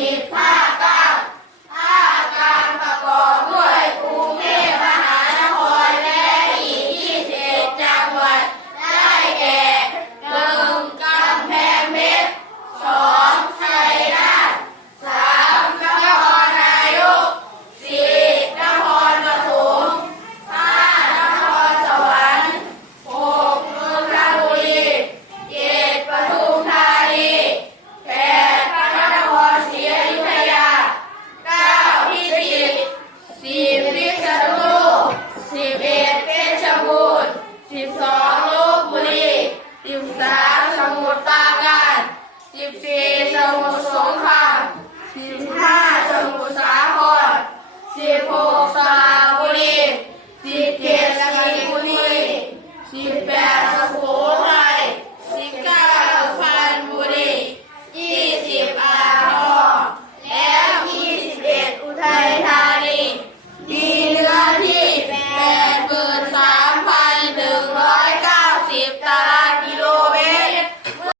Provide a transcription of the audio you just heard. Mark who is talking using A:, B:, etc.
A: If I สาะบุลีสิบเจ็ดสิบุรีสิบแปด